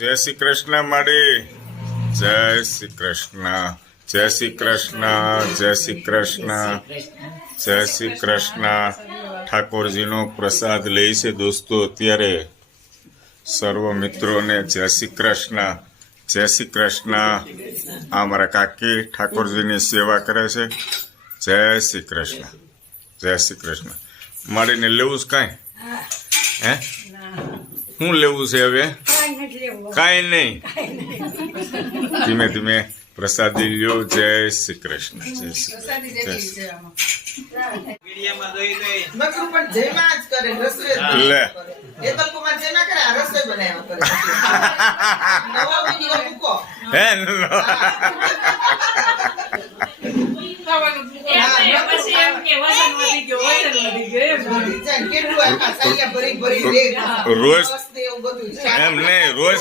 જય શ્રી કૃષ્ણ માડી. જય શ્રી કૃષ્ણ. જય શ્રી કૃષ્ણ. જય શ્રી કૃષ્ણ. જય શ્રી કૃષ્ણ. ઠાકોરજીનો પ્રસાદ લે છે દોસ્તો અત્યારે. સર્વ મિત્રોને જય શ્રી કૃષ્ણ. જય શ્રી કૃષ્ણ. આ મારા કાકી ઠાકોરજીની સેવા કરે છે. જય શ્રી કૃષ્ણ. જય શ્રી કૃષ્ણ. માડીને લેવું છે કાંઈ? હે, શું લેવું છે હવે? કાંઈ નહીં. ધીમે ધીમે પ્રસાદી લ્યો. જય શ્રી કૃષ્ણ. જય શ્રી લે હે રોજ એમ નહીં રોજ